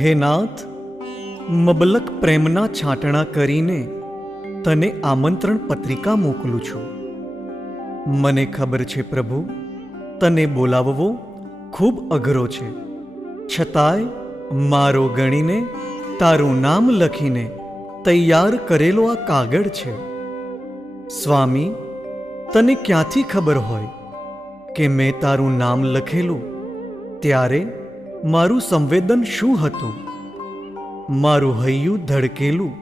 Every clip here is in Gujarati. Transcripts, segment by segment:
હે નાથ, મબલક પ્રેમના છાંટણા કરીને તને આમંત્રણ પત્રિકા મોકલું છું. મને ખબર છે પ્રભુ, તને બોલાવવો ખૂબ અઘરો છે, છતાંય મારો ગણીને તારું નામ લખીને તૈયાર કરેલો આ કાગળ છે. સ્વામી, તને ક્યાંથી ખબર હોય કે મેં તારું નામ લખેલું ત્યારે મારું સંવેદન શું હતું? મારું હૈયું ધડકેલું,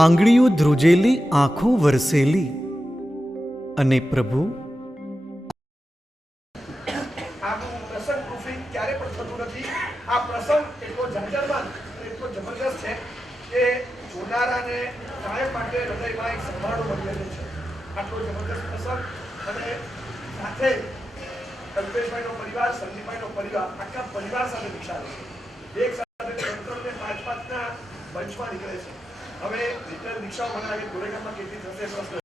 આંગળીઓ ધ્રુજેલી, આંખો વરસેલી. અને પ્રભુ, આ પ્રસંગ પ્રૂફિંગ ક્યારે પણ થતું નથી. આ પ્રસંગ એટલો ઝંઝરમાન એટલો જબરજસ્ત છે કે જોનારાને કાયમ માટે હૃદયમાં એક સંભાળો બની રહે છે. આટલો જબરજસ્ત પ્રસંગ અને સાથે કલ્પેશભાઈનો પરિવાર, સંદીપભાઈનો પરિવાર, આખા પરિવાર સાથે દીક્ષા છે. એક સાથે 3-3 ને 5-5ના બંચમાં નીકળે છે. હવે રિટર્ન દીક્ષાઓ મને લાગે ગોરેગામમાં કેટલી થશે પ્રશ્ન.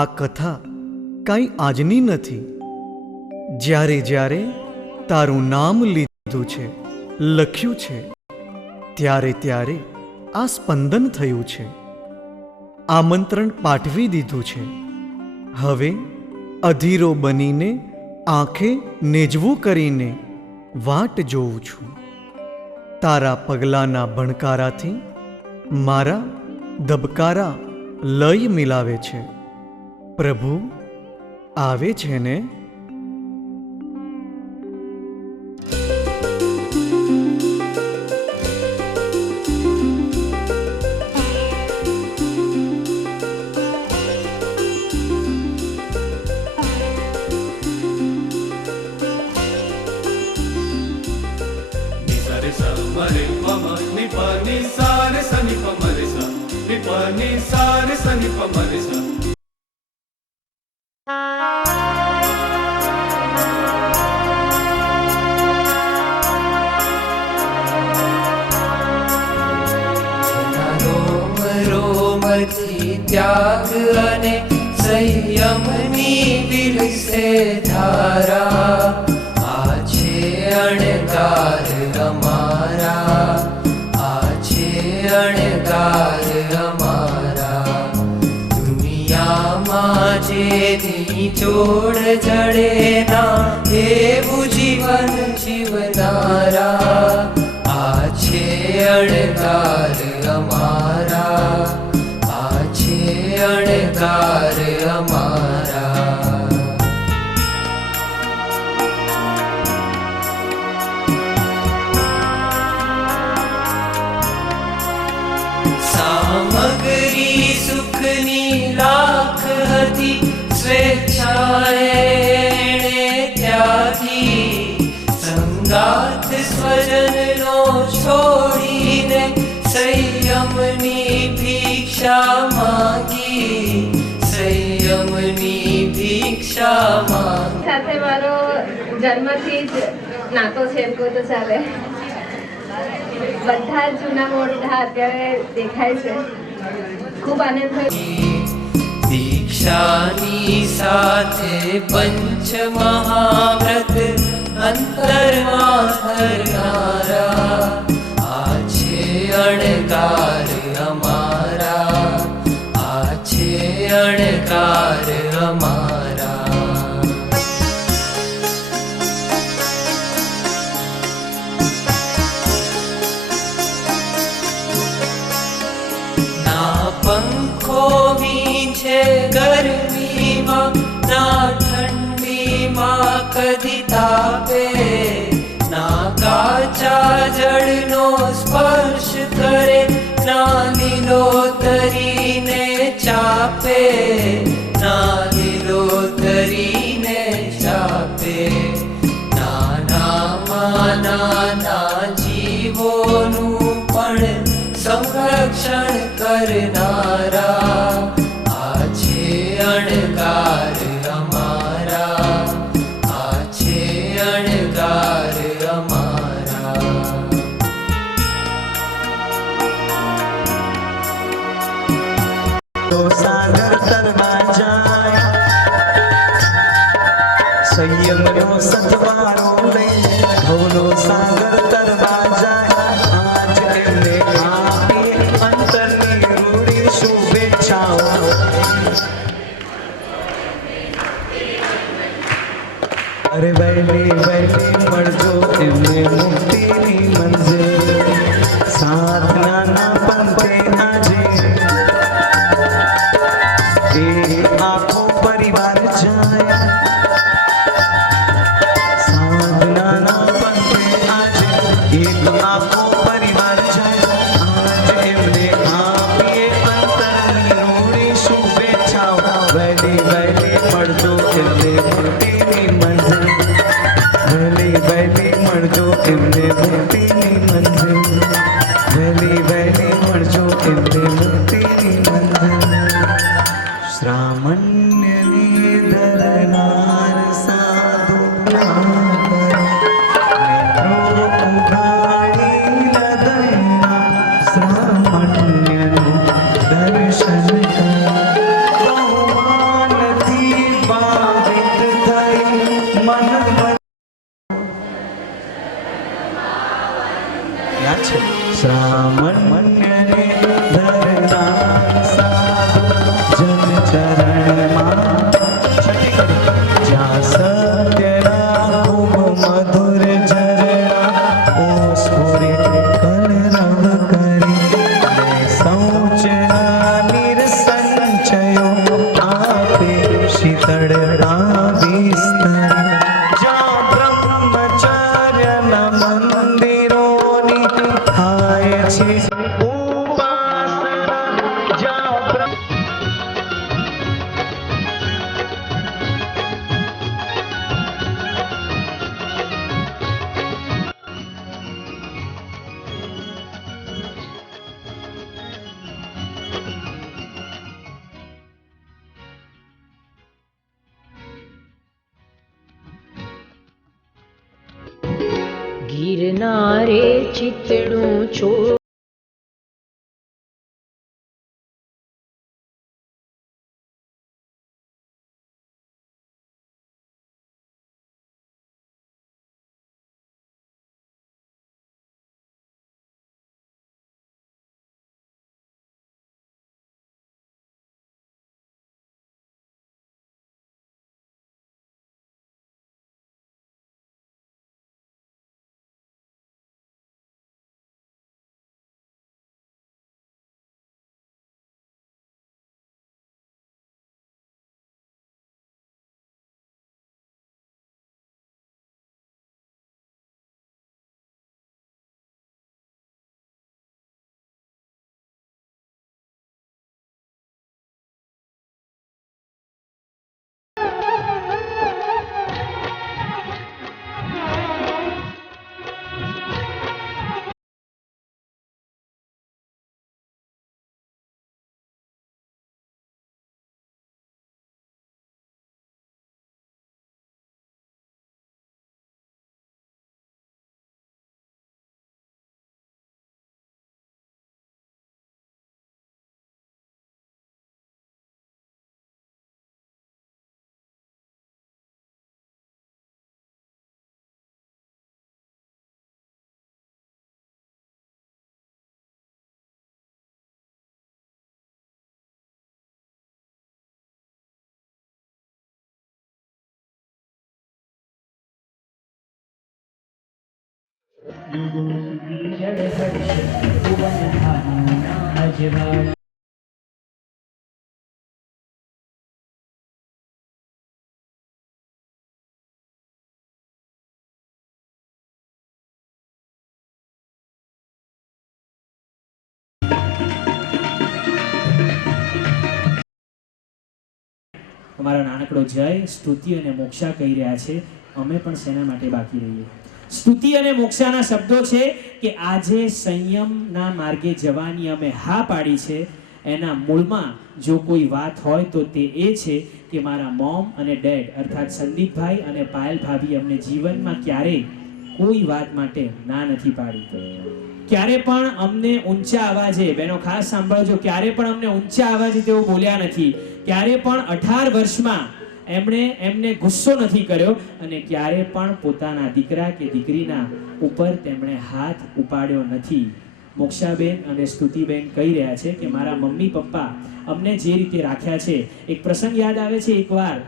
આ કથા કાંઈ આજની નથી. જ્યારે જ્યારે તારું નામ લીધું છે, લખ્યું છે, ત્યારે ત્યારે આ સ્પંદન થયું છે. આમંત્રણ પાઠવી દીધું છે. હવે અધીરો બનીને, આંખે નેજવું કરીને વાટ જોઉં છું. તારા પગલાંના ભણકારાથી મારા ધબકારા લય મિલાવે છે. પ્રભુ આવે છે ને? ત્યાગ અને સંયમની વિરસે ધારા, આ છે અણગાર અમારા, આ છે અણગાર અમારા. દુનિયામાં જેની જોડ જડે ના એવું જીવન જીવનારા, આ છે અણગાર અમારા, અણગાર અમારા. સામગ્રી સુખની લાખ હતી, સ્વેચ્છાએ ત્યાગી, સંગાથ સ્વજનનો છોડીને સંયમની ભિક્ષા માંગી, સંયમની ભિક્ષા માંગી. સાથે મારો જન્મથી જ નાતો છે એમ કહું તો ચાલે. બધા જ જૂના મોઢા અત્યારે દેખાય છે. ખૂબ આનંદ થયો. દીક્ષાની સાથે પંચ મહાવ્રત અંતરમાં ધરનારા, આ છે અણગાર અમારા, આ છે અણગાર અમારા. ના પંખો વીંછે ગરમીમાં, ના ઠંડીમાં કદી તાપે, ના કાચા જળનો સ્પર્શ કરે, ના લીલોતરીને ચાપે, ના લીલોતરીને ચાપે. નાનામાં નાના જીવોનું પણ સંરક્ષણ કરનારા, આ છે અણગાર અમારા, આ છે અણગાર અમારા. તો સાગર તરવા જાય, સંયમ વહેલી મળજો એમને મુક્તિની મંજિલ સાધનાના પંથે આજે એક આખો પરિવાર જાય સાધનાના પંથે આજે એક આખો પરિવાર જાય આજ એમને આપીએ અંતરની રોડી શુભેચ્છાઓ વહેલી વહેલી મળજો એમને મુક્તિની મંજિલ વહેલી વહેલી મળજો એમને મુક્તિની મંજિલ વહેલી વહેલી મળજો એમને મુક્તિની મંજિલ શ્રામણ્યની ધરનાર સાધુ ઉઘાડી હૃદયના શ્રામણ્યનું દર્શન ભગવાનથી ભાવિત થઈ મન યાદ છે શ્રામણ્યને ધરનાર સાધુ જન ચરણમાં છઠ્ઠી કડી જ્યાં સત્યના ખૂબ મધુર ઝરણા ઓસ્ફુરે કલરવ કરી અને શૌચના નિરસંચયો આપે શીતળતા વિસ્તર જ્યાં બ્રહ્મચર્યના મંદિરોની થાય છે ઉપાસના જ્યાં ગિરનારે ચિતડું છો અમારા નાનકડો જય સ્તુતિ અને મોક્ષા કહી રહ્યા છે. અમે પણ શેના માટે બાકી રહીએ? સ્તુતિ અને મોક્ષાના શબ્દો છે કે આજે સંયમના માર્ગે જવાની અમે હા પાડી છે. એના મૂળમાં જો કોઈ વાત હોય તો તે એ છે કે મારા મોમ અને ડેડ અર્થાત સંદીપભાઈ અને પાયલ ભાભી અમને જીવનમાં ક્યારેય કોઈ વાત માટે ના નથી પાડી. ક્યારે પણ અમને ઊંચા અવાજે, બહેનો ખાસ સાંભળજો, ક્યારે પણ અમને ઊંચા અવાજે તેઓ બોલ્યા નથી. ક્યારે પણ 18 વર્ષમાં એમને ગુસ્સો નથી કર્યો અને ક્યારે પણ પોતાના દીકરા કે દીકરીના ઉપર તેમણે હાથ ઉપાડ્યો નથી. મોક્ષાબેન અને સ્તુતિબેન કહી રહ્યા છે કે મારા મમ્મી પપ્પા અમને જે રીતે રાખ્યા છે. એક પ્રસંગ યાદ આવે છે, એકવાર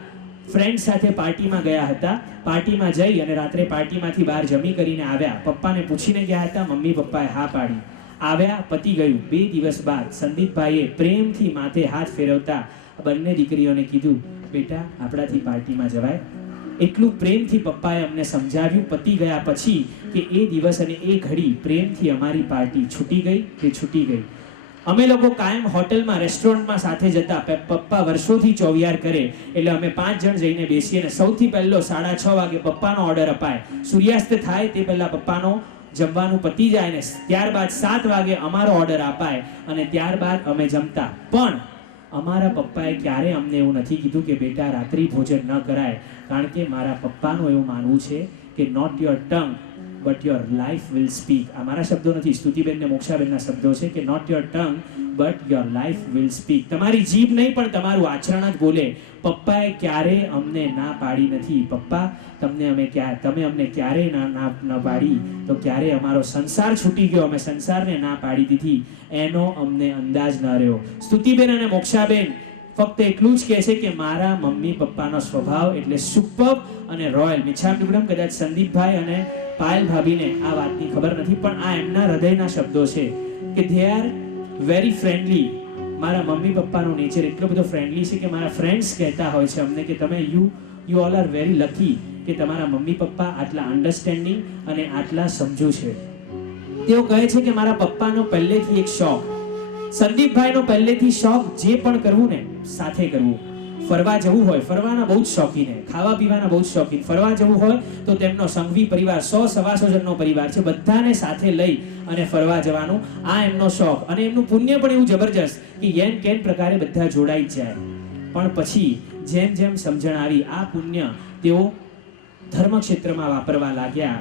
ફ્રેન્ડ સાથે પાર્ટીમાં ગયા હતા. પાર્ટીમાં જઈ અને રાત્રે પાર્ટીમાંથી બહાર જમી કરીને આવ્યા. પપ્પાને પૂછીને ગયા હતા, મમ્મી પપ્પાએ હા પાડી. આવ્યા, પતી ગયું. 2 દિવસ બાદ સંદીપભાઈએ પ્રેમથી માથે હાથ ફેરવતા બંને દીકરીઓને કીધું, બેટા આપણાથી પાર્ટીમાં જવાય. એટલું પ્રેમથી પપ્પાએ અમને સમજાવ્યું પતી ગયા પછી કે એ દિવસ અને એ ઘડી પ્રેમથી અમારી પાર્ટી છૂટી ગઈ તે છૂટી ગઈ. અમે લોકો કાયમ હોટલમાં રેસ્ટોરન્ટમાં સાથે જતા. પપ્પા વર્ષોથી ચોવિયાર કરે એટલે અમે 5 જણ જઈને બેસીએ અને સૌથી પહેલો 6:30 વાગે પપ્પાનો ઓર્ડર અપાય. સૂર્યાસ્ત થાય તે પહેલા પપ્પાનો જમવાનું પતી જાય ને ત્યારબાદ 7 વાગે અમારો ઓર્ડર અપાય અને ત્યારબાદ અમે જમતા. પણ અમારા પપ્પાએ ક્યારે અમને એવું નથી કીધું કે બેટા રાત્રિ ભોજન ન કરાય, કારણ કે મારા પપ્પાનું એવું માનવું છે કે not your tongue but your life will speak. આ મારા શબ્દો નથી, સ્તુતિબેન ને મોક્ષાબેનના શબ્દો છે કે not your tongue but your life will speak. તમારી જીભ નહીં પણ તમારું આચરણ જ બોલે. પપ્પાએ ક્યારે અમને ના પાડી નથી. પપ્પા તમે અમને ક્યારે ના પાડી તો ક્યારે અમારો સંસાર છૂટી ગયો, અમે સંસારને ના પાડી દીધી એનો અમને અંદાજ ન રહ્યો. સ્તુતિબેન અને મોક્ષાબેન ફક્ત એટલું જ કહે છે કે મારા મમ્મી પપ્પાનો સ્વભાવ એટલે સુપર અને રોયલ. મિચ્છામિદુક્કડમ કદાચ સંદીપભાઈ અને પાયલ ભાભીને આ વાતની ખબર નથી, પણ આ એમના હૃદયના શબ્દો છે કે ધે આર વેરી ફ્રેન્ડલી. મારા મમ્મી પપ્પાનો નેચર એટલો બધો ફ્રેન્ડલી છે કે મારા ફ્રેન્ડ્સ કહેતા હોય છે અમને કે તમે you all are very lucky કે તમારા મમ્મી પપ્પા આટલા અન્ડરસ્ટેન્ડિંગ અને આટલા સમજુ છે. તેઓ કહે છે કે મારા પપ્પાનો પહેલેથી એક શોખ, સંદીપભાઈનો પહેલેથી શોખ જે પણ કરવું ને સાથે કરવું. ફરવા જવું હોય, ફરવાના બહુ જ શોખીન, ખાવા પીવાના બહુ જ શોખીન. ફરવા જવું હોય તો તેમનો સંઘવી પરિવાર 100-125 જણનો પરિવાર છે, બધાને સાથે લઈ અને ફરવા જવાનું આ એમનો શોખ. અને એમનું પુણ્ય પણ એવું જબરજસ્ત કે યેન કેન પ્રકારે બધા જોડાઈ જ જાય. પણ પછી જેમ જેમ સમજણ આવી આ પુણ્ય તેઓ ધર્મ ક્ષેત્રમાં વાપરવા લાગ્યા.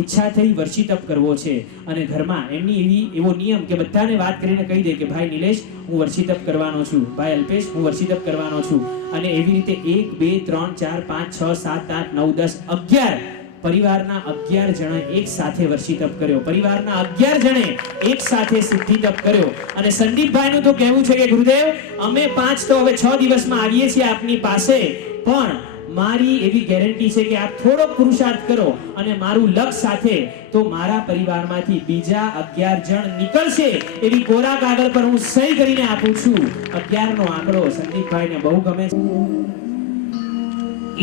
ઈચ્છા થઈ વર્ષી તપ કરવો છે અને ઘરમાં એમની એવો નિયમ કે બધાને વાત કરીને કહી દે કે ભાઈ નિલેશ હું વર્ષી તપ કરવાનો છું, ભાઈ અલ્પેશ હું વર્ષી તપ કરવાનો છું. અને એવી રીતે 1 2 3 4 5 6 7 8 9 10 11 પરિવારના 11 જણે એક સાથે વર્ષી તપ કર્યો. પરિવારના 11 જણે એક સાથે સિદ્ધિ તપ કર્યો. અને સંદીપભાઈનું તો કહેવું છે કે ગુરુદેવ અમે 5 તો હવે 6 દિવસમાં આવીએ છીએ આપની પાસે, પણ મારી એવી ગેરંટી છે કે આપ થોડો પુરુષાર્થ કરો અને મારું લક્ષ સાથે તો મારા પરિવારમાંથી બીજા 11 જણ નીકળશે એવી કોરા કાગળ પર હું સહી કરીને આપું છું. 11 નો આંકડો સંદીપભાઈને બહુ ગમે છે.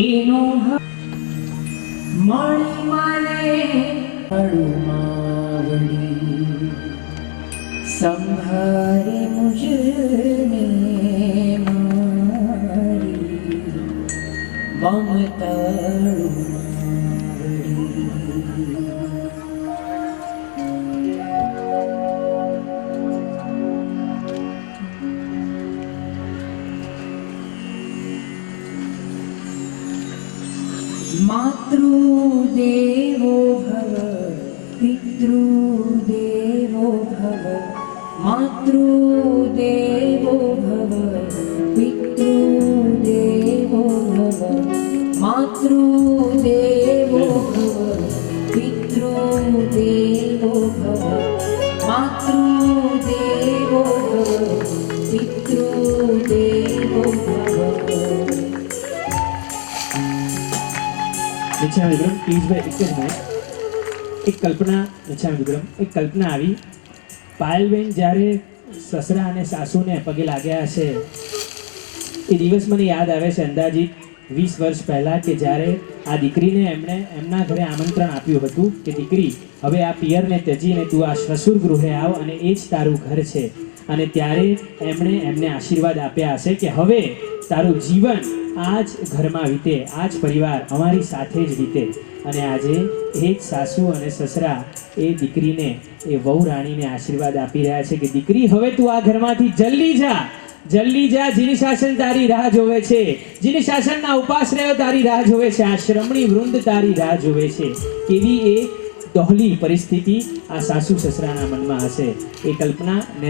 એનો મળી માને અડુમાવડી સંહારે મુજને માતૃદેવો ભવ પિતૃદેવો ભવ માતૃદેવો ભવ પિતૃદેવો ભવ માતૃદેવો ભવ પિતૃદેવો ભવ માતૃદેવો ભવ પિતૃદેવો ભવ. મિચ્છામિદુક્કડમ પ્લીઝભાઈ એક જ મિનિટ. એક કલ્પના આવી. પાયલબેન જ્યારે સસરા અને સાસુને પગે લાગ્યા છે એ દિવસ મને યાદ આવે છે અંદાજિત 20 વર્ષ પહેલાં કે જ્યારે આ દીકરીને એમણે એમના ઘરે આમંત્રણ આપ્યું હતું કે દીકરી હવે આ પિયરને ત્યજીને તું આ સસુર ગૃહે આવ અને એ જ તારું ઘર છે. અને ત્યારે એમણે એમને આશીર્વાદ આપ્યા હશે કે હવે તારું જીવન આ જ ઘરમાં વીતે, આ જ પરિવાર અમારી સાથે જ વીતે. અને આજે એ જ સાસુ અને સસરા એ દીકરીને એ વહુ રાણીને આશીર્વાદ આપી રહ્યા છે કે દીકરી હવે તું આ ઘરમાંથી જલ્દી જા, જીની શાસન તારી રાહ જોવે છે, જીની શાસનના ઉપાશ્રયો તારી રાહ જોવે છે, આ શ્રમણી વૃંદ તારી રાહ જોવે છે. કેવી એ દોહલી પરિસ્થિતિ આ સાસુ સસરાના મનમાં હશે એ કલ્પનાને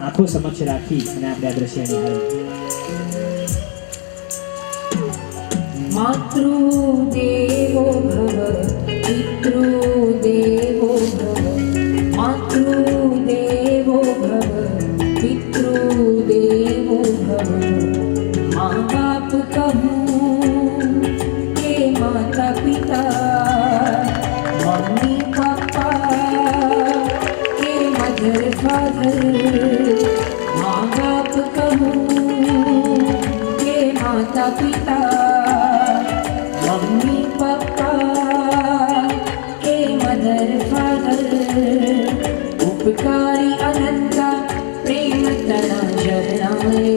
આંખો સમક્ષ રાખી અને આપણે આ દ્રશ્ય નિહાળીએ. માતૃદેવો ભવ પિતૃદેવો ભવ માતૃદેવો ભવ પિતૃદેવો ભવ. મા બાપ કહું फादर माँ बाप कहूँ के माता पिता मम्मी पापा के मदर फादर उपकारी अनंता प्रेम तना जरनाए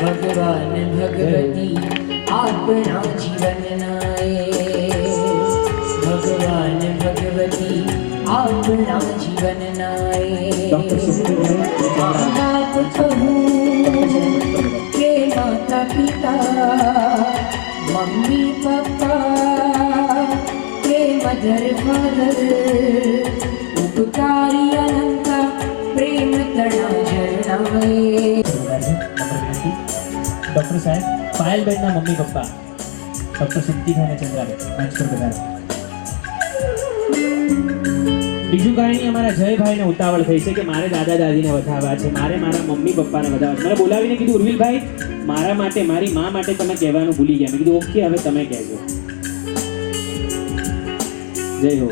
भगवान भगवती આપણા જીવનનાએ ભગવાન ભગવતી આપણા જીવનનાએ બાપ કહું કે માતા પિતા મમ્મી પપ્પા કે મધર ફાધર ઉપકારી અનંતા પ્રેમ તણા ઝરણાએ ડૉક્ટર સાહેબ પાયલબેનના મમ્મી પપ્પા ડૉક્ટર સિદ્ધિભાઈ અને ચંદ્રાબેન મંચ પર પધારો. બીજું કાંઈ નહીં, અમારા જયભાઈને ઉતાવળ થઈ છે કે મારે દાદા દાદીને વધાવવા છે, મારે મારા મમ્મી પપ્પાને વધાવવા છે. મને બોલાવીને કીધું ઉર્વિલભાઈ મારા માટે મારી મા માટે તમે કહેવાનું ભૂલી ગયા. મેં કીધું ઓકે હવે તમે કહેજો. જય હો.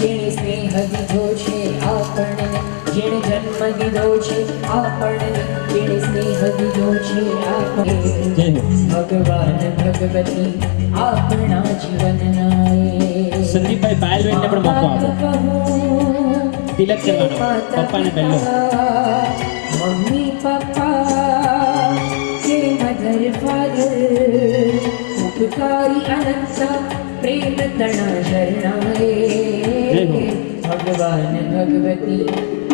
જેણે સ્નેહ દીધો છે આપણને જેણે જન્મ દીધો છે આપણને જેણે સ્નેહ દીધો છે આપણને જય હો. ભગવાન ભગવતી આપણા જીવનનાએ સંદીપભાઈ પાયલબેનને પણ મોકો આપો. તિલક કરવાનો પપ્પાને પહેલો. મમ્મી પપ્પા કે મધર ફાધર ઉપકારી અનંતા પ્રેમ તણા ઝરણાએ ભગવાન ભગવતી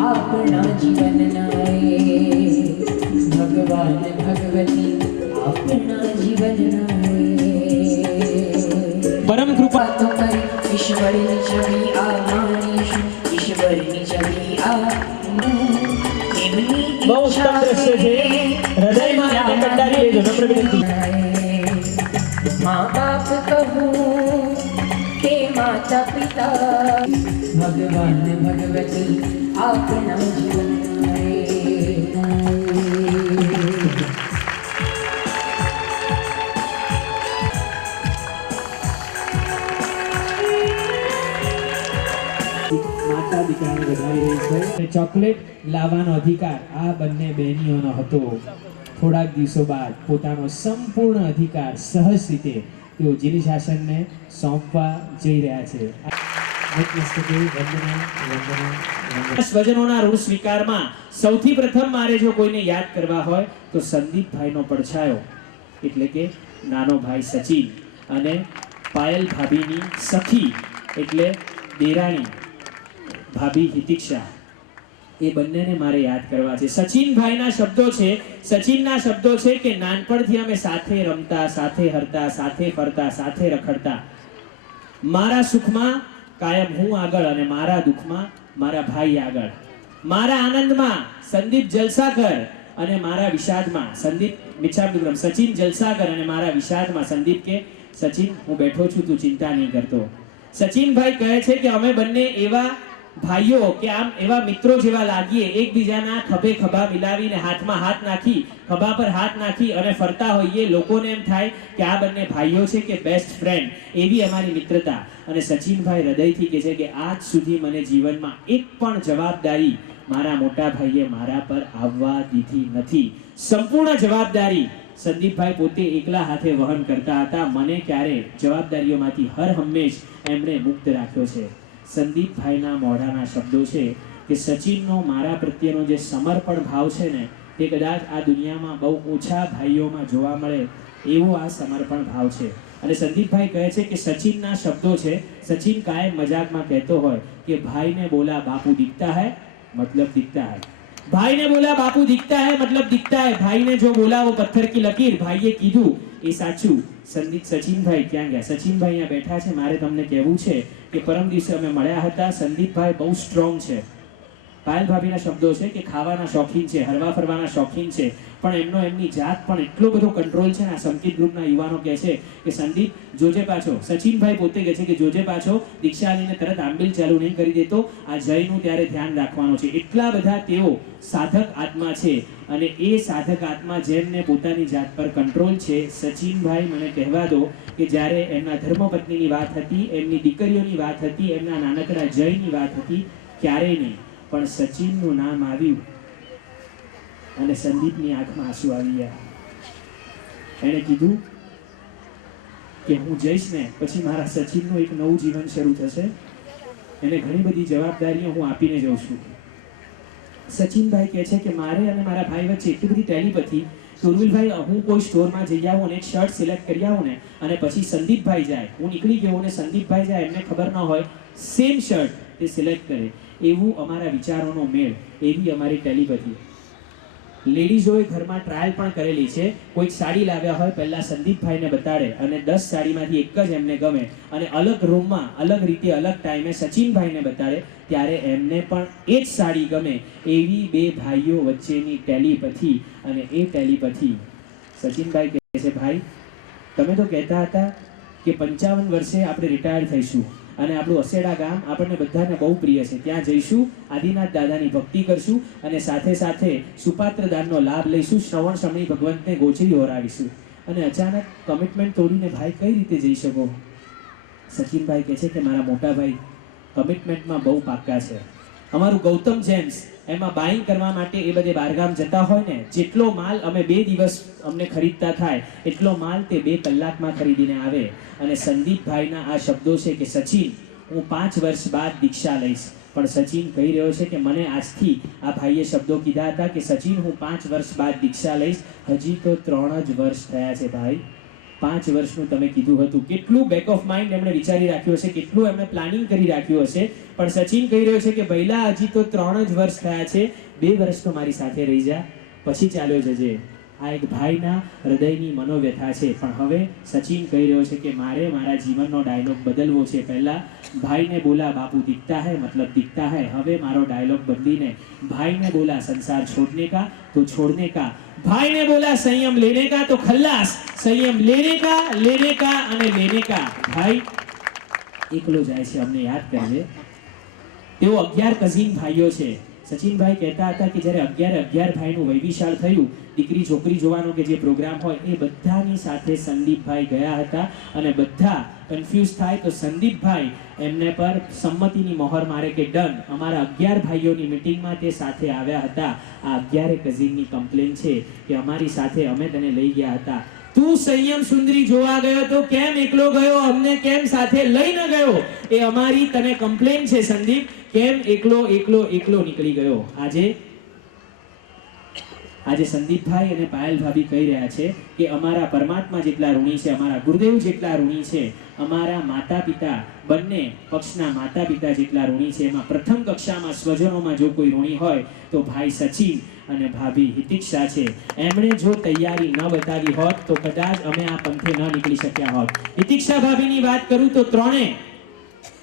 આપણા જીવનનાએ ભગવાન ભગવતી આપણા જીવનનાએ પરમ કૃપા વાતો કરી ઈશ્વરની છબી આ માણીશું ઈશ્વરની છબી આ એમની બહુ ઉત્તમ દ્રશ્ય છે. હૃદયમાં આને કંડારી લેજો. નમ્ર વિનંતી. माँ बाप कहूँ के माता पिता भगवान भगवती આપણા જીવનનાએ માતા દીકરાને વધાવી રહી છે. અને ચોકલેટ લાવવાનો અધિકાર આ બંને બહેનીઓનો હતો. થોડાક દિવસો બાદ પોતાનો સંપૂર્ણ અધિકાર સહજ રીતે તેઓ જીની શાસનને સોંપવા જઈ રહ્યા છે. સ્વજનોના ઋણ સ્વીકારમાં સૌથી પ્રથમ મારે જો કોઈને યાદ કરવા હોય તો સંદીપભાઈનો પડછાયો એટલે કે નાનો ભાઈ સચિન અને પાયલ ભાભીની સખી એટલે દેરાણી ભાભી હિતિક્ષા, એ બંનેને મારે યાદ કરવા છે. સચિનભાઈના શબ્દો છે, સચિનના શબ્દો છે કે નાનપણથી અમે સાથે રમતા, સાથે હરતા, સાથે ફરતા, સાથે રખડતા. મારા સુખમાં કાયમ હું આગળ અને મારા દુઃખમાં મારા ભાઈ આગળ. મારા આનંદમાં સંદીપ જલસાકર અને મારા વિષાદમાં સંદીપ મિચ્છામિદુક્કડમ. સચિન જલસાકર અને મારા વિષાદમાં સંદીપ કે સચિન હું બેઠો છું, તું ચિંતા નહીં કરતો. સચિનભાઈ કહે છે કે અમે બંને એવા ભાઈઓ કે આમ એવા મિત્રો જેવા લાગીએ, એકબીજાના ખભે ખભા મિલાવીને હાથમાં હાથ નાખી, ખભા પર હાથ નાખી અને ફરતા હોઈએ. લોકોને એમ થાય કે આ બંને ભાઈઓ છે કે બેસ્ટ ફ્રેન્ડ, એવી અમારી મિત્રતા. અને સચિનભાઈ હૃદયથી કહે છે કે આજ સુધી મને જીવનમાં એક પણ જવાબદારી મારા મોટા ભાઈએ મારા પર આવવા દીધી નથી. સંપૂર્ણ જવાબદારી સંદીપભાઈ પોતે એકલા હાથે વહન કરતા હતા. મને ક્યારે જવાબદારીઓમાંથી હર હંમેશ એમણે મુક્ત રાખ્યો છે. સંદીપભાઈના મોઢાના શબ્દો છે કે સચિનનો મારા પ્રત્યેનો જે સમર્પણ ભાવ છે ને, તે કદાચ આ દુનિયામાં બહુ ઓછા ભાઈઓમાં જોવા મળે એવો આ સમર્પણ ભાવ છે. અને સંદીપભાઈ કહે છે કે સચિનના શબ્દો છે, સચિન કાયમ મજાકમાં કહેતો હોય કે ભાઈને બોલા બાપુ દિખતા હૈ मतलब दिखता है, भाई ने बोला बापू दिखता है मतलब दिखता है, भाई ने जो बोला वो पत्थर की लकीर, भाઈએ કીધું એ સાચું. સચિનભાઈ ક્યાં ગયા? સચિનભાઈ અહીંયા બેઠા છે. મારે તમને કહેવું છે કે પરમ દિવસે અમે મળ્યા હતા. સંદીપભાઈ બહુ સ્ટ્રોંગ છે. પાયલ ભાભીના શબ્દો છે કે ખાવાના શોખીન છે, હરવા ફરવાના શોખીન છે, પણ એમની જાત પણ એટલો બધો કંટ્રોલ છે ને. આ સંકેત ગ્રુપના યુવાનો કહે છે કે સંદીપ જોજે પાછો. સચિનભાઈ પોતે કહે છે કે જોજે પાછો, દીક્ષા લઈને તરત આંબિલ ચાલુ નહીં કરી દેતો. આ જયનું ત્યારે ધ્યાન રાખવાનું છે. એટલા બધા તેઓ સાધક આત્મા છે. અને એ સાધક આત્મા જેમને પોતાની જાત પર કંટ્રોલ છે. સચિનભાઈ મને કહેવા દો કે જ્યારે એમના ધર્મપત્નીની વાત હતી, એમની દીકરીઓની વાત હતી, એમના નાનકડા જયની વાત હતી, ક્યારેય નહીં, પણ સચિનનું નામ આવ્યું અને સંદીપની આંખમાં આંસુ આવી ગયા. એણે કીધું કે હું જઈશ ને પછી મારા સચિનનું એક નવું જીવન શરૂ થશે. એને ઘણી બધી જવાબદારીઓ હું આપીને જઉં છું. સચિનભાઈ કહે છે કે મારે અને મારા ભાઈ વચ્ચે એટલી બધી ટેલિપથી કે ઉર્વિલભાઈ, હું કોઈ સ્ટોરમાં જઈ આવું ને એક શર્ટ સિલેક્ટ કરી આવું ને અને પછી સંદીપભાઈ જાય, હું નીકળી ગયો ને સંદીપભાઈ જાય, એમને ખબર ન હોય, સેમ શર્ટ તે સિલેક્ટ કરે. એવું અમારા વિચારોનો મેળ, એવી અમારી ટેલિપથી. લેડીઝોએ ઘરમાં ટ્રાયલ પણ કરેલી છે. કોઈક સાડી લાવ્યા હોય, પહેલા સંદીપભાઈને બતાડે અને 10 સાડીમાંથી એક જ એમને ગમે અને અલગ રૂમમાં અલગ રીતે અલગ ટાઈમે સચિનભાઈને બતાડે, ત્યારે એમને પણ એ જ સાડી ગમે. એવી બે ભાઈઓ વચ્ચેની ટેલિપથી. અને એ ટેલિપથી સચિનભાઈ કહે છે, ભાઈ તમે તો કહેતા હતા કે 55 વર્ષે આપણે રિટાયર થઈશું અને આપણું અસેડા ગામ આપણને બધાને બહુ પ્રિય છે, ત્યાં જઈશું, આદિનાથ દાદાની ભક્તિ કરશું અને સાથે સાથે સુપાત્ર દાનનો લાભ લઈશું, શ્રવણ સમણી ભગવંતને ગોચરી હોરાવીશું. અને અચાનક કમિટમેન્ટ તોડીને ભાઈ કઈ રીતે જઈ શકો? સચિનભાઈ કહે છે કે મારા મોટા ભાઈ કમિટમેન્ટમાં બહુ પાક્કા છે. અમારું ગૌતમ જેમ્સ એમાં બાઇંગ કરવા માટે એ બધે બહારગામ જતા હોય ને, જેટલો માલ અમે 2 દિવસ અમને ખરીદતા થાય એટલો માલ તે 2 કલાકમાં ખરીદીને આવે. અને સંદીપભાઈના આ શબ્દો છે કે સચિન, હું 5 વર્ષ બાદ દીક્ષા લઈશ. પણ સચિન કહી રહ્યો છે કે મને આજથી, આ ભાઈએ શબ્દો કીધા હતા કે સચિન હું 5 વર્ષ બાદ દીક્ષા લઈશ. હજી તો 3 જ વર્ષ થયા છે ભાઈ. 5 વર્ષનું તમે કીધું હતું. કેટલું બેક ઓફ માઇન્ડ એમણે વિચારી રાખ્યું હશે, કેટલું એમણે પ્લાનિંગ કરી રાખ્યું હશે. પણ સચિન કહી રહ્યો છે કે ભઈલા, હજી તો 3 જ વર્ષ થયા છે, 2 વર્ષ તો મારી સાથે રહી જા, પછી ચાલ્યો જજે. આ એક ભાઈના હૃદયની મનોવ્યથા છે. પણ હવે સચિન કહી રહ્યો છે કે મારે મારા જીવનનો ડાયલોગ બદલવો છે. પહેલા ભાઈને બોલા બાપુ દિખતા હૈ મતલબ દિખતા હૈ, હવે મારો ડાયલોગ બદલીને ભાઈને બોલા સંસાર છોડને કા તો છોડને કા, ભાઈને બોલા સંયમ લેને કા તો ખલ્લાસ, સંયમ લેને કા અને લેને કા. ભાઈ એકલો જાય છે, અમને યાદ કરજે. તેઓ 11 કઝિન ભાઈઓ છે. સચિનભાઈ કહેતા હતા કે જ્યારે 11 ભાઈનું વૈવિશાળ થયું, દીકરી છોકરી જોવાનો કે જે પ્રોગ્રામ હોય એ બધાની સાથે સંદીપભાઈ ગયા હતા. અને બધા કન્ફ્યુઝ થાય તો સંદીપભાઈ એમને પર સંમતિની મહોર મારે કે ડન. અમારા 11 ભાઈઓની મિટિંગમાં તે સાથે આવ્યા હતા. આ 11 કઝિનની કમ્પ્લેન છે કે અમારી સાથે અમે તને લઈ ગયા હતા, તું સંયમ સુંદરી જોવા ગયો તો કેમ એકલો ગયો, અમને કેમ સાથે લઈ ન ગયો, એ અમારી તને કમ્પ્લેન છે સંદીપ. કેમ એકલો નીકળી ગયો? આજે સંદીપભાઈ અને પાયલ ભાભી કહી રહ્યા છે કે અમારા પરમાત્મા જેટલા ઋણી છે, અમારા ગુરુદેવ જેટલા ઋણી છે, અમારા માતા પિતા બંને પક્ષના માતા પિતા જેટલા ઋણી છે. એમાં પ્રથમ કક્ષામાં સ્વજનોમાં જો કોઈ ઋણી હોય તો ભાઈ સચિન અને ભાભી હિતિક્ષા છે. એમણે જો તૈયારી ન બતાવી હોત તો કદાચ અમે આ પંથે ન નીકળી શક્યા હોત. હિતિક્ષા ભાભીની વાત કરું તો ત્રણે,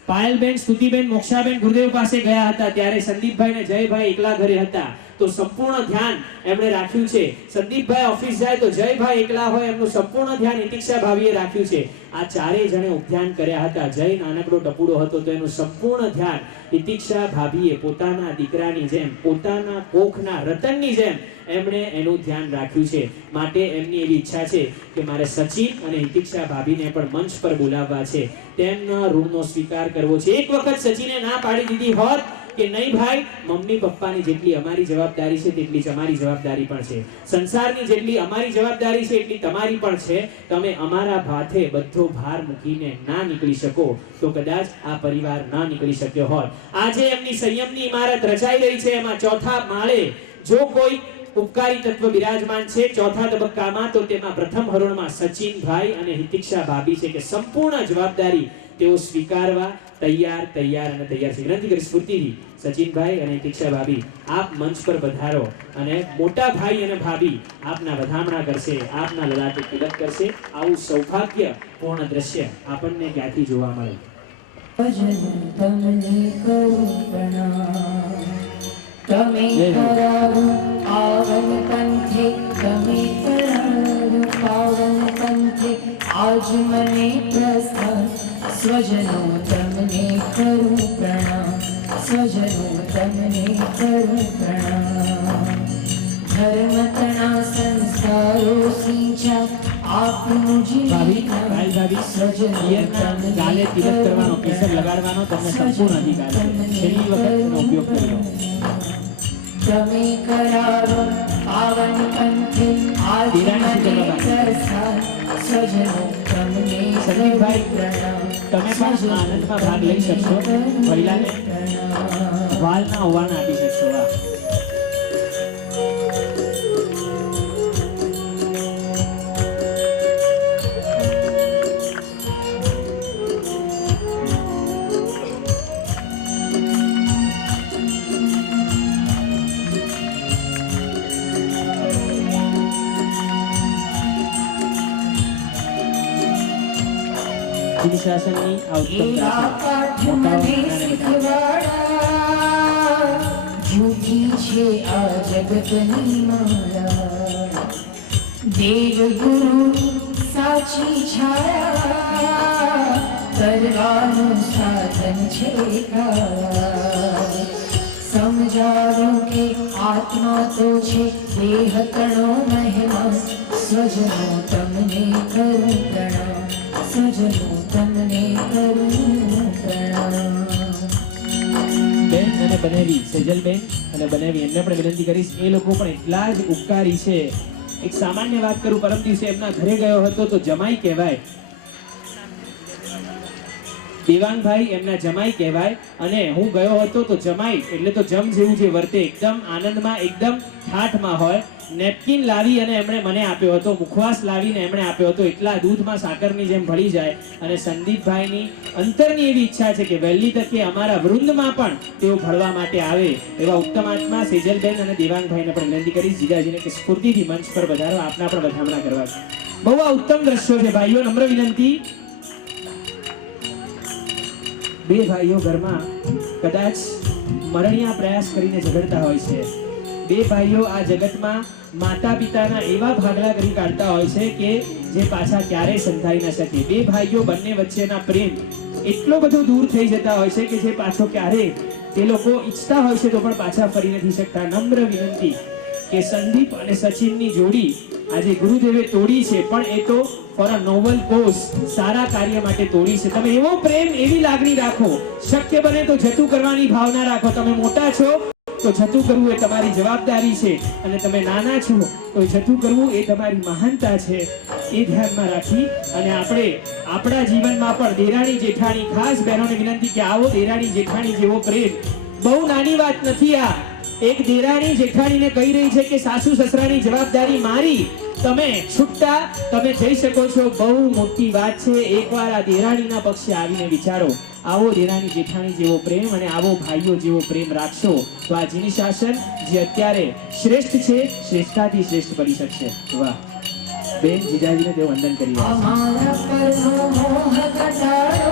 પાયલબેન, સ્તુતિબેન, મોક્ષાબેન ગુરુદેવ પાસે ગયા હતા ત્યારે સંદીપભાઈ ને જયભાઈ એકલા ઘરે હતા તો સંપૂર્ણ ધ્યાન એમણે રાખ્યું છે. સંદીપભાઈ ઓફિસ જાય તો જયભાઈ એકલા હોય એમનું સંપૂર્ણ ધ્યાન હિતિક્ષા ભાભીએ રાખ્યું છે. આ ચારેય જણે ઉપધ્યાન કર્યા હતા. જય નાનકડો ટપુડો હતો તો એનું સંપૂર્ણ ધ્યાન હિતિક્ષા ભાભીએ પોતાના દીકરાની જેમ, પોતાના કોખના રતનની જેમ એમણે એનું ધ્યાન રાખ્યું છે. માટે એમની એવી ઈચ્છા છે કે મારે સચિન અને હિતિક્ષા ભાભીને પણ મંચ પર બોલાવવા છે, તેમના ઋણનો સ્વીકાર કરવો છે. એક વખત સચિને ના પાડી દીધી હોત કે નહીં ભાઈ, મમ્મી પપ્પાની જેટલી અમારી જવાબદારી છે તેટલી જ અમારી જવાબદારી પણ છે, સંસારની જેટલી અમારી જવાબદારી છે એટલી તમારી પણ છે, તમે અમારા માથે બધો ભાર મૂકીને ના નીકળી શકો તો કદાચ આ પરિવાર ના નીકળી શક્યો હોત. આજે એમની સંયમની ઇમારત રચાઈ રહી છે. એમાં 4થા માળે જો કોઈ ઉપકારી તત્વ બિરાજમાન છે 4થા તબક્કામાં, તો તેમાં પ્રથમ હરોળમાં સચિનભાઈ અને હિતિક્ષા ભાભી છે કે સંપૂર્ણ જવાબદારી તેઓ સ્વીકારવા તૈયાર છે. વિનંતી કરી સ્ફૂર્તિથી સચિનભાઈ અને હિતિક્ષા ભાભી, આપ મંચ પર પધારો અને મોટા ભાઈ અને ભાભી આપના વધામણા કરશે, આપના લલાટે તિલક કરશે. આવું સૌભાગ્ય પૂર્ણ દ્રશ્ય આપણને ક્યાંથી જોવા મળે? ભજન તમને કરું પ્રણામ, તમે કરાવો પાવન પંથે, તમે કરાવો પાવન પંથે, આજ મને પ્રસન્ન સ્વજનો તમને કરું પ્રણામ, સ્વજનો તમને કરું પ્રણામ. ધર્મ તણા સંસ્કારો સિંચા, आप मुझे ભાભી કાલ ભાભી પિયરના ગાલે તિલક કરવાનો કેસર લગાડવાનો તમને સંપૂર્ણ અધિકાર છે છેલ્લી વખત એનો ઉપયોગ કરી લો તમે કરાવો પાવન પંથે આજ મને પ્રસાદ સજનો તમને સંદીપભાઈ, પ્રણામ તમે પણ આનંદમાં ભાગ લઈ શકશો મહિલાને વાલના ઓવાણ આપી શકશો વાહ શાસનની આ ઉત્તમ એવા પાઠ મને શીખવાડા જૂઠી છે આ જગતની માળા દેવ ગુરુ સાચી છાયા કરવાનું સાધન છે કાયા સમજાવો કે આત્મા તો છે દેહ તણો મહેમા સ્વજનો તમને કરું પ્રણામ સજનો તમને કરું પ્રણામ બેન અને બનેવી સેજલબેન અને બનેવી એમને પણ વિનંતી કરીશ એ લોકો પણ એટલા જ ઉપકારી છે એક સામાન્ય વાત કરું પરમ દિવસે એમના ઘરે ગયો હતો તો જમાઈ કહેવાય દેવાંગભાઈ એમના જમાઈ કહેવાય અને હું ગયો હતો તો જમાઈ એટલે તો જમ જેવું જે વર્તે એકદમ આનંદમાં એકદમ ઠાઠમાં હોય નેપકિન લાવી અને એમણે મને આપ્યો હતો મુખવાસ લાવીને એમણે આપ્યો હતો એટલા દૂધમાં સાકરની જેમ ભળી જાય અને સંદીપભાઈની અંતરની એવી ઈચ્છા છે કે વહેલી તકે અમારા વૃંદમાં પણ તેઓ ભળવા માટે આવે એવા ઉત્તમ આત્મા સેજલબેન અને દેવાંગભાઈને પણ વિનંતી કરીશ જીજાજીને કે સ્ફૂર્તિથી મંચ પર વધારો આપના પણ વધામણા કરવા છે બહુ આ ઉત્તમ દ્રશ્યો છે ભાઈઓ નમ્ર વિનંતી બે ભાઈઓ ઘરમાં કદાચ મરણિયા પ્રયાસ કરીને ઝઘડતા હોય છે બે ભાઈઓ આ જગતમાં માતા પિતાના એવા ભાગલા કરી કાઢતા હોય છે કે જે પાછા ક્યારેય સંધાઈ ન શકે બે ભાઈઓ બંને વચ્ચેના પ્રેમ એટલો બધો દૂર થઈ જતા હોય છે કે જે પાછો ક્યારેય તે લોકો ઈચ્છતા હોય છે તો પણ પાછા ફરી નથી શકતા નમ્ર વિનંતી કે સંદીપ અને સચિનની જોડી આજે ગુરુદેવે તોડી છે પણ એ તો ફોર અ નોબલ કોઝ સારા કાર્ય માટે તોડી છે તમે એવો પ્રેમ એવી લાગણી રાખો શક્ય બને તો જતું કરવાની ભાવના રાખો તમે મોટા છો તો જતું કરવું એ તમારી જવાબદારી છે અને તમે નાના છો તો જતું કરવું એ તમારી મહાનતા છે એ ધ્યાનમાં રાખી અને આપણે આપણા જીવનમાં પણ દેરાણી જેઠાણી ખાસ બહેનોને વિનંતી કે આવો દેરાણી જેઠાણી જેવો પ્રેમ બહુ નાની વાત નથી આ એક દેરાણી જેઠાણીને કહી રહી છે કે સાસુ સસરાની જવાબદારી મારી તમે છૂટતા તમે જઈ શકો છો બહુ મોટી વાત છે એકવાર આ દેરાણીના પક્ષે આવીને વિચારો આવો દેરાણી જેઠાણી જેવો પ્રેમ અને આવો ભાઈઓ જેવો પ્રેમ રાખશો તો આ જીની શાસન જે અત્યારે શ્રેષ્ઠ છે શ્રેષ્ઠાથી શ્રેષ્ઠ બની શકશે વાહ બેન જીજાજીને તેઓ વંદન કરી રહ્યા છે અમારા પરનો મોહ ઘટાડો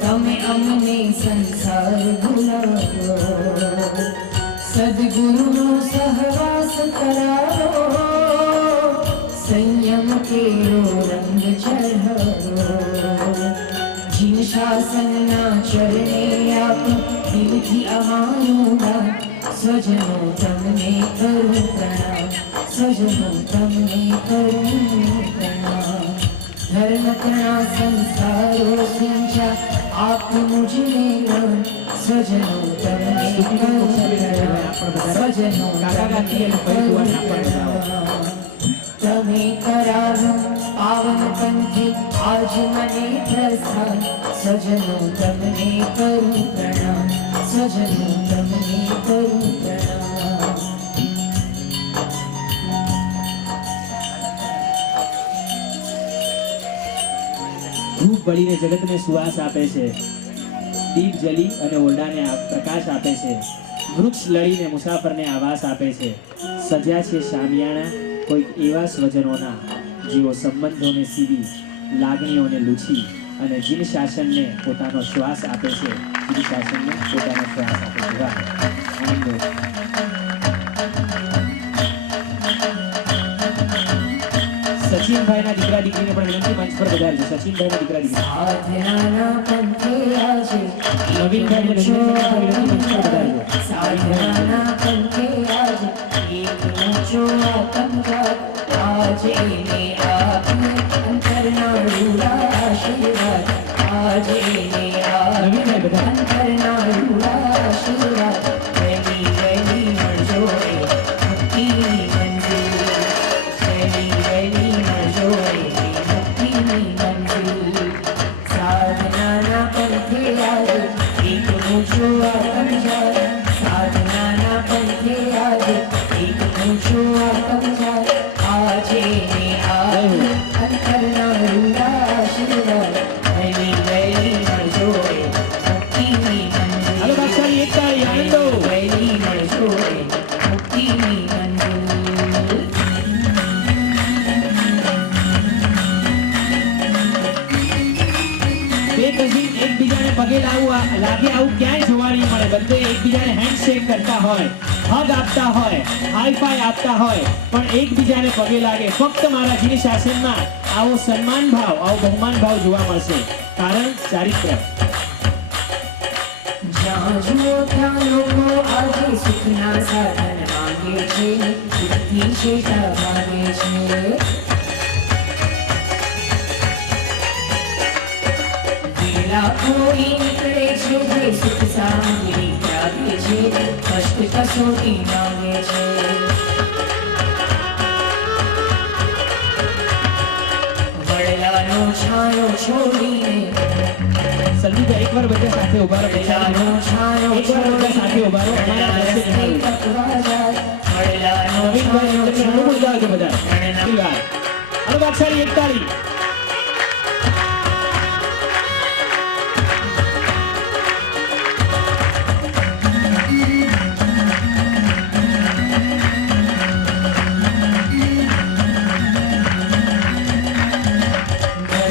તમે અમને સંસાર ભૂલાવો સદગુરુનો સહવાસ કરાવો સંયમ કેરો રંગ ચઢાવો જીન શાસનના ચરણે આપ દિલથી અમારું ગાન સજનો તમને કરું પ્રણામ સજનો તમને કરું પ્રણામ धर्म कणा संसारो सिंचा आप मुझे ज्ञान सजनो तमने करो सजनो तमे करावो पावन पंथी आज मने प्रसाद सजनो तमने करूं प्रणाम सजनो तमने करूं प्रणाम ધૂપ બળીને જગતને સુવાસ આપે છે દીપ જલી અને ઓરડાને પ્રકાશ આપે છે વૃક્ષ લડીને મુસાફરને આવાસ આપે છે સજ્યા છે શામિયાણા કોઈક એવા સ્વજનોના જેઓ સંબંધોને સીવી લાગણીઓને લૂછી અને જીન શાસનને પોતાનો શ્વાસ આપે છે જીન શાસનને પોતાનો શ્વાસ આપે છે વાહ આનંદ સચિનભાઈના દીકરા દીકરીને પણ વિનંતી મંચ પર વધારજો સચિનભાઈના દીકરા દીકરી સાધનાના પંથે આજે નવીનભાઈને વિનંતી મંચ પર વધારજો સાધનાના પંથે આજે એક ઊંચો આતંકવાદ આજે ને આપને અંતરના રૂડા આશીર્વાદ આજે ને આપને અંતરના રૂડા આશીર્વાદ વહેલી વહેલી મળજો રે મુક્તિની મંજિલ વહેલી વહેલી મળજો રે મુક્તિની મંજિલ સાધનાના પંથે આજે એક ઊંચો આતંકવાદ સાધનાના પંથે આજે એક ઊંચો આતંકવાદ આજે ને આપને અંતરના રૂડા આશીર્વાદ વહેલી વહેલી મળજો રે મુક્તિની હાલો મંજિલ બાદશાહની એક તાળી, આનંદો. વહેલી મળજો રે મુક્તિની મંજિલ બે કઝિન એકબીજાને પગે લાગે આવું ક્યાંય જોવા નહીં મળે. બધે એકબીજાને હેન્ડશેક કરતા હોય, હગ આપતા હોય, હાઈફાઈ આપતા હોય, પણ એકબીજાને પગે લાગે. ફક્ત મહારાજની શાસનમાં આવો સન્માન ભાવ, આવો બહુમાન ભાવ જોવા મળશે. કારણ ચારિત્ર્ય. જ્યાં જુઓ ત્યાં લોકો આજે સુખના સાધન માંગે છે, સુખથી શેઠા માંગે છે. વેલા કોઈ નીકળે છે જે સુખ સામગ્રી ત્યાગે છે, કષ્ટ કસોટી માંગે છે. વડલાનો છાંયો છોડીને સંદીપભાઈ એકવાર બધા સાથે ઉભા રહો. વડલાનો છાંયો એકવાર બધા સાથે ઉભા રહો. અમારા દર્શન નિહાળો. નવીનભાઈ તમને ઘણું બોલતા હોય છે બધા. પહેલી વાર. હાલો બાદશાહની એક તાળી.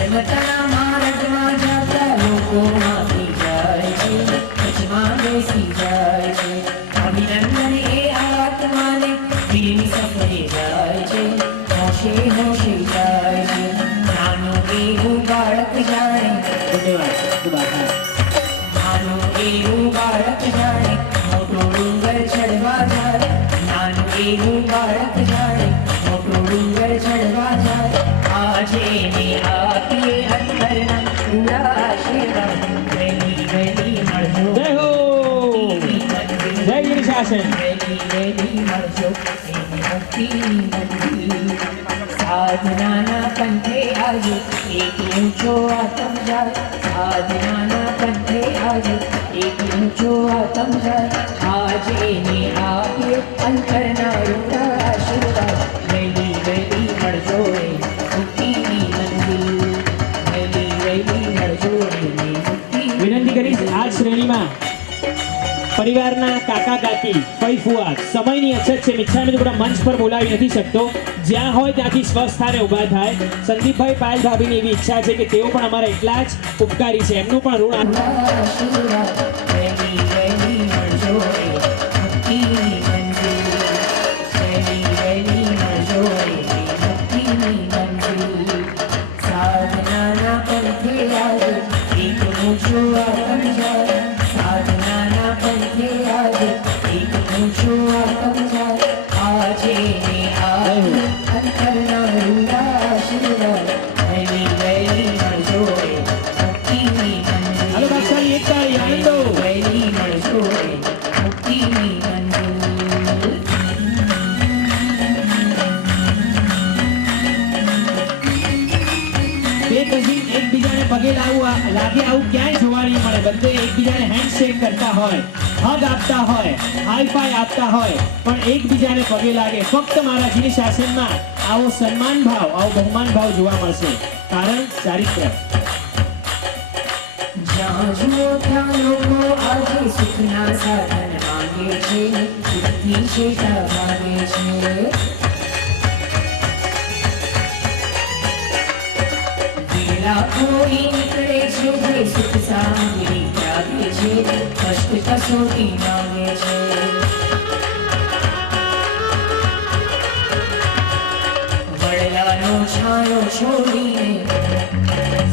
નર્મદાના માર્ગમાં જતા લોકો માંથી જાય છે, કચ્છમાં બેસી જાય છે. અભિનંદન એ આત્માને વીરની સફરે જાય છે, હોશે હોશે જાય છે. નાનું એવું બાળક જાણે ધન્યવાદ. ખૂબ આભાર. નાનું એવું બાળક જાણે મોટો ડુંગર ચડવા જાય. નાનું એવું બાળક જાણે મોટો ડુંગર ચડવા જાય. આજે ને આપીએ અંતરના પૂરા આશીર્વાદ વહેલી વહેલી મળજો જય હો. મુક્તિની મંજિલ. જય ગિરી શાસન. વહેલી વહેલી મળજો એની મુક્તિની મંજિલ. સાધનાના પંથે આજે એક ઊંચો આતમ જાય. સાધનાના પંથે આજે એક ઊંચો આતમ જાય. આજે ને આપીએ અંતરના રૂડા આશીર્વાદ વહેલી વહેલી મળજો રે મુક્તિની મંજિલ. વહેલી વહેલી મળજો રે મુક્તિની વિનંતી કરીશ આ શ્રેણીમાં પરિવારના કાકા કાકી ફઈ ફુવા સમયની અછત છે. મિચ્છામી થોડા મંચ પર બોલાવી નથી શકતો. જ્યાં હોય ત્યાંથી સ્વસ્થાને ઊભા થાય. સંદીપભાઈ પાયલ ભાભીની એવી ઈચ્છા છે કે તેઓ પણ અમારા એટલા જ ઉપકારી છે. એમનું પણ ઋણ આશીર્વાદ વહેલી વહેલી મળજો રે મુક્તિની મંજિલ. વહેલી વહેલી મળજો રે મુક્તિની મંજિલ. સાધનાના પંથે આજે એક ઊંચો આતમ જાય. સાધનાના પંથે આજે એક ઊંચો આતમ જાય. આજે ને આપને અંતરના રૂડા આશીર્વાદ વહેલી વહેલી મળજો રે મુક્તિની મંજિલ. હાલો બાદશાહની એક તાળી, આનંદો. વહેલી મળજો રે મુક્તિની મંજિલ. બે કઝિન એકબીજાને પગે લાગે આવું ક્યાંય જોવા નહીં મળે. બધે એકબીજાને હેન્ડશેક કરતા હોય, હગ આપતા હોય, હાઈફાઈ આપતા હોય, પણ એકબીજાને પગે લાગે. ફક્ત મહારાજની શાસનમાં આવો સન્માન ભાવ, આવો બહુમાન ભાવ જોવા મળશે. કારણ ચારિત્ર્ય. જ્યાં જુઓ ત્યાં લોકો આજે સુખના સાધન માંગે છે, સુખથી શેઠા માંગે છે. વેલા કોઈ નીકળે છે જે સુખ સામગ્રી ત્યાગે છે, કષ્ટ કસોટી માંગે છે. વડલાનો છાંયો છોડીને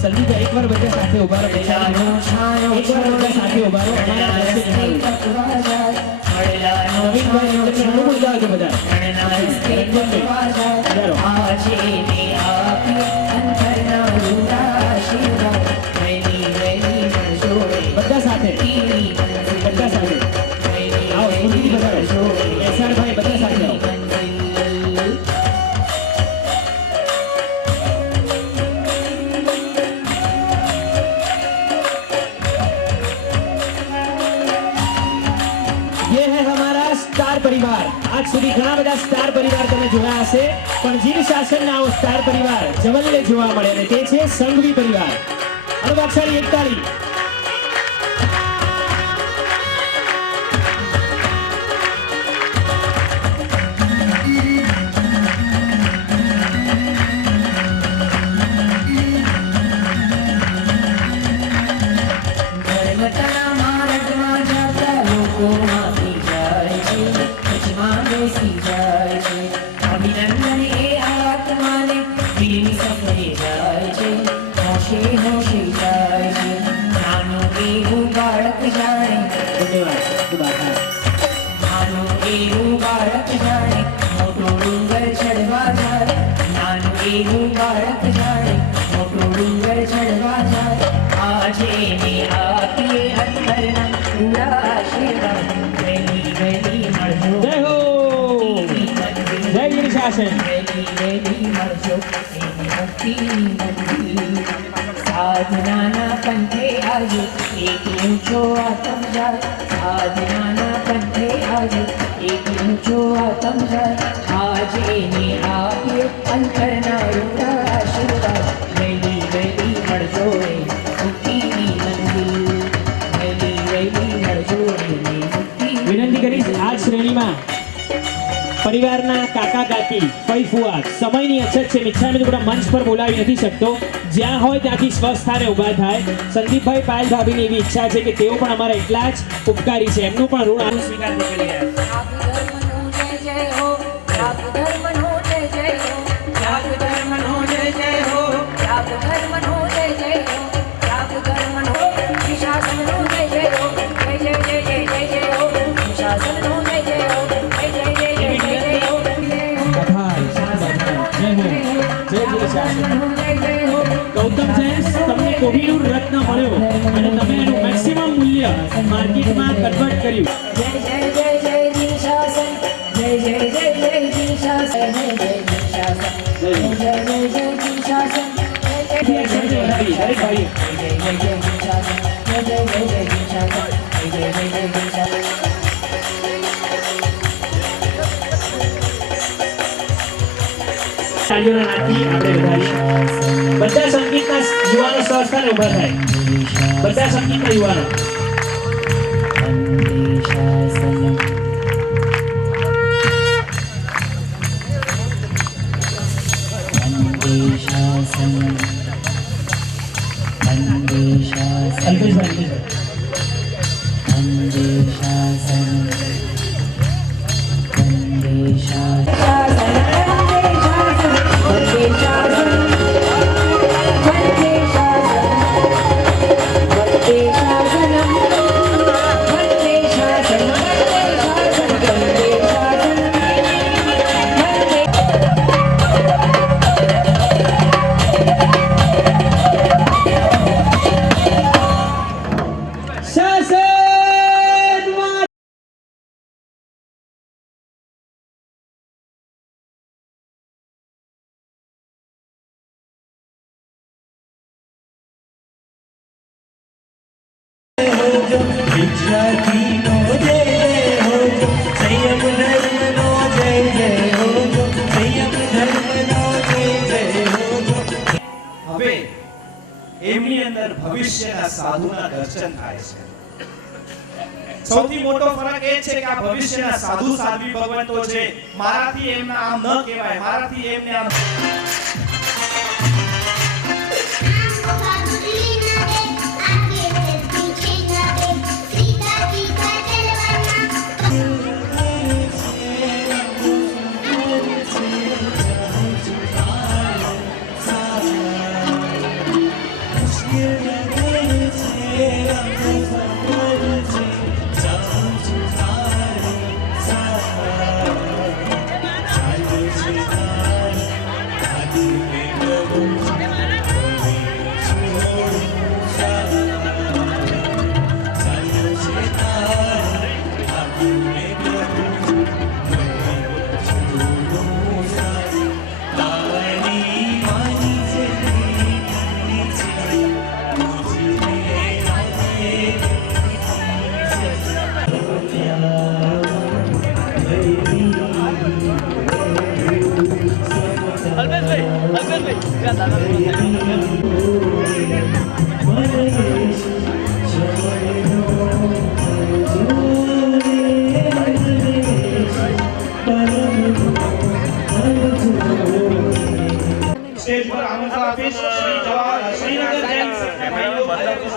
સંદીપભાઈ એકવાર બધા સાથે ઉભા રહો. વડલાનો છાંયો એકવાર બધા સાથે ઉભા રહો. અમારા દર્શન નિહાળો. વડલાનો નવીનભાઈ એમને ઘણું બોલતા હોય બધા નમસ્તે કરવા જાય આજે ને આપી અંતરના રૂડા આશીર્વાદ વહેલી વહેલી મળજો બધા સાથે બધા સાથે આવો સ્મૃતિથી બધા એસઆરભાઈ બધા સાથે આવો ये है हमारा स्टार परिवार आज સુધી ઘણા બધા સ્ટાર પરિવાર તમે જોયા હશે પણ જીવ શાસનના આવો સ્ટાર પરિવાર જવલ્લે જોવા મળે અને તે છે સંઘવી પરિવાર અનુવાક્ષરી એકતાળી ધર્મતના માર્ગમાં જતા લોકોમાંથી જાય છે કચ્છમાં બેસી જાય છે અભિનંદન એ આત્માને દિલની સફરે જાય છે હોશે હોશે જાય છે નાનું એવું બાળક જાણે ધન્યવાદ ખૂબ આભાર નાનું એવું બાળક જાણે મોટો ડુંગર ચડવા જાય નાનું એવું બાળક જાણે મોટો ડુંગર ચડવા જાય આજે ને આપીએ અંતરના પૂરા આશીર્વાદ વહેલી વહેલી મળજો જય હો જય ગીર શાસન વહેલી વહેલી મળજો એની મુક્તિની મંદિર સાધનાના પંથે આજે એક ઊંચો આતમ જાય સાધનાના પંથે આજે એક ઊંચો આતમ જાય આજે ને આપીએ અંતરના રૂડા આશીર્વાદ વહેલી વહેલી મળજો રે મુક્તિની મંદિર વહેલી વહેલી મળજો રે મુક્તિ વિનંતી કરીશ આ શ્રેણીમાં પરિવારના કાકા કાકી ફઈ ફુવા સમયની અછત છે મિચ્છામી થોડા મંચ પર બોલાવી નથી શકતો જ્યાં હોય ત્યાંથી સ્વસ્થાને ઊભા થાય સંદીપભાઈ પાયલ ભાભીની એવી ઈચ્છા છે કે તેઓ પણ અમારા એટલા જ ઉપકારી છે એમનું પણ ઋણ આનું સ્વીકાર નહીં કરી રહ્યા ત્યાગ ધર્મનો જય જય હો ત્યાગ ધર્મનો જય જય હો ત્યાગ ધર્મનો જય જય હો ત્યાગ ધર્મનો શાસનનો જય જય હો જય જય જય જય જય જય હો શાસનનો જય જય હો જય જય જય જય જય જય હો આભાર જય હો જય ગીર શાસન ગૌતમ જૈન તમને કોહિનૂર રત્ન મળ્યો અને તમે એનું મેક્સિમમ મૂલ્ય માર્કેટમાં કન્વર્ટ કર્યું જય જય જય જય જી શાસન જય જય જય જય જી શાસન જય જય જી શાસન જય જય જય જય જી શાસન થી એક સાથે વધાવી દરેક ભાઈઓ જય જય જય જી શાસન જય જય જય જય જી શાસન જય જય જય જય જી શાસન તાળીઓના નાદથી આપણે વધારીએ બધા સંગીતના યુવાનો સ્વસ્થાને ઊભા થાય બધા સંગીતના યુવાનો અલ્પેશભાઈ વિદ્યાર્થીનો જય જય હોજો સંયમ ધર્મનો જય જય હોજો સંયમ ધર્મનો જય જય હોજો હવે એમની અંદર ભવિષ્યના સાધુના દર્શન થાય છે સૌથી મોટો ફરક એ છે કે આ ભવિષ્યના સાધુ સાધ્વી ભગવંતો છે મારાથી એમને આમ ન કહેવાય મારાથી એમને આમ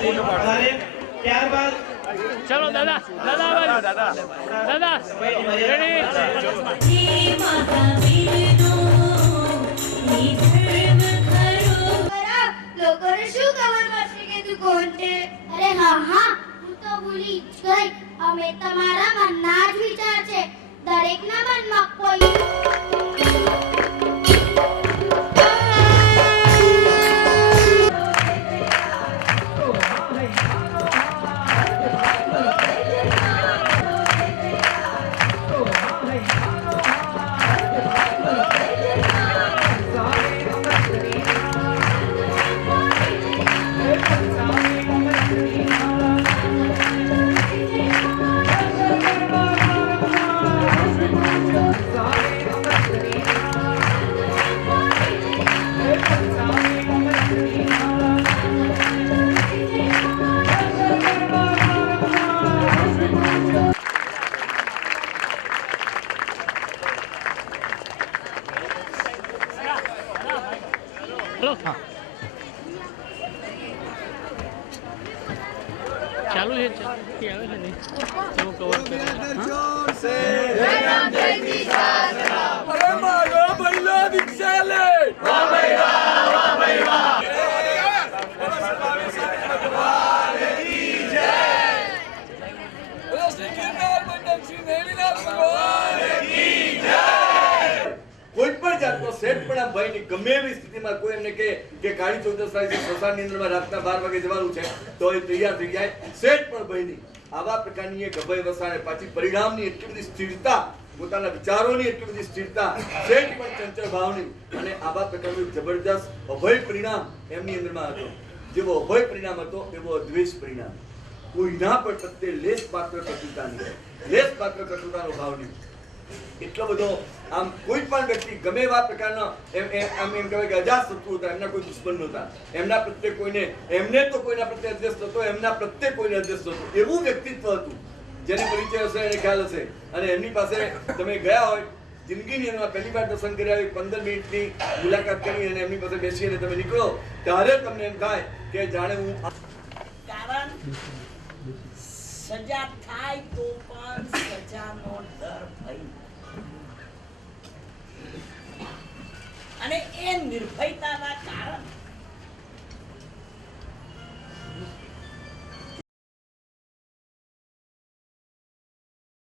વધારે. ત્યારબાદ ચલો દાદા લોકોને શું ખબર પડશે કે તું કોણ છે? અરે હા, હું તો ભૂલી જ ગઈ. અમે તમારા મનના જ વિચાર છે. દરેકના મનમાં કોઈ ચાલુ છે આવે છે ને હું કવર કોઈ પણ જાતનો સેટ પણ આ ભાઈની ગમે એવી સ્થિતિમાં કોઈ એમને કે કાળી ચૌદસ થાય છે, સ્મશાનની અંદરમાં રાતના 12 વાગે જવાનું છે તો એ તૈયાર થઈ જાય. સેટ પણ ભાઈની આવા પ્રકારની એક અભય વસાણે પાછી પરિણામની એટલી બધી સ્થિરતા, પોતાના વિચારોની એટલી બધી સ્થિરતા, સેટ પણ ચંચળ ભાવની અને આવા પ્રકારનું જબરદસ્ત અભય પરિણામ એમની અંદરમાં હતો. જેવો અભય પરિણામ હતો એવો અદ્વેષ પરિણામ. કોઈના પણ પ્રત્યે લેશ માત્ર કટુતા નહીં, લેશ માત્ર કટુતાનો ભાવ નહીં. એટલો બધો આમ કોઈ પણ વ્યક્તિ ગમે એવા પ્રકારના એમ કહેવાય કે અજાત શત્રુ હતા, એમના કોઈ દુશ્મન નહોતા. એમના પ્રત્યે કોઈને એમને તો કોઈના પ્રત્યે અદ્વેષ નહોતો, એમના પ્રત્યે કોઈને અદ્વેષ નહોતો. એવું વ્યક્તિત્વ હતું જેને પરિચય હશે એને ખ્યાલ હશે. અને એમની પાસે તમે ગયા હોય જિંદગીની અંદર પહેલી વાર દર્શન કર્યા હોય, 15 મિનિટની મુલાકાત કરી અને એમની પાસે બેસી અને તમે નીકળો ત્યારે તમને એમ થાય કે જાણે હું કારણ સજા થાય તો પણ સજાનો ડર ભય અને એ નિર્ભયતાના કારણ